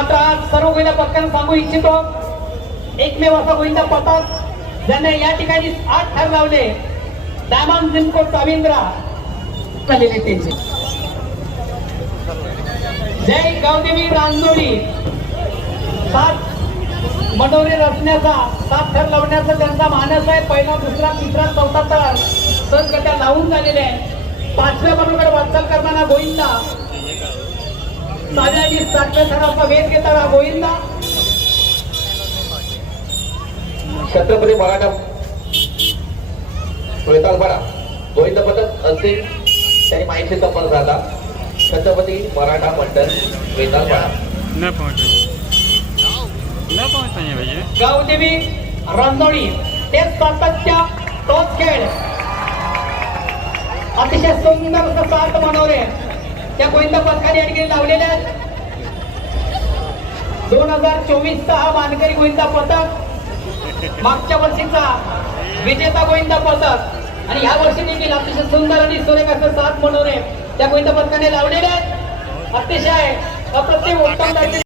मात्र आज सर्व गोविंदा पथकांना सांगू इच्छितो, एकमेव असा गोविंदा पथक ज्याने या ठिकाणी 8 थर लावले, डायमंड जिंको रवींद्र झालेले त्यांचे. जय गावदेवी रांजोळी 7 मनोरे रचण्याचा 7 थर लावण्याचा त्यांचा मानस आहे. पहिला, दुसरा, तिसरा, चौथा थर सहज गटा लावून झालेले आहे. 5व्या मनोकडे वाटचाल करताना गोविंदा, 6व्या आणि 7व्या थराचा वेध घेताना गोविंदा. छत्रपती मराठा वेतालपाडा गोविंद पथक असतील त्यांनी माहिती तपास झाला. छत्रपती मराठा मंडळ वेतालपाडा गावदेवी रांजोळी ते सातत्य तोच खेळ. अतिशय सुंदर असं 7 मनोरे त्या गोविंद पथकाने या ठिकाणी लावलेले आहेत. 2024चा हा मानकरी गोविंदा पथक, मागच्या वर्षीचा विजेता गोविंदा पथक आणि या वर्षी देखील अतिशय सुंदर आणि सुरेख असे 7 मनोरे त्या गोविंदा पथकाने लावलेले आहेत. अतिशय अप्रतिम उत्तम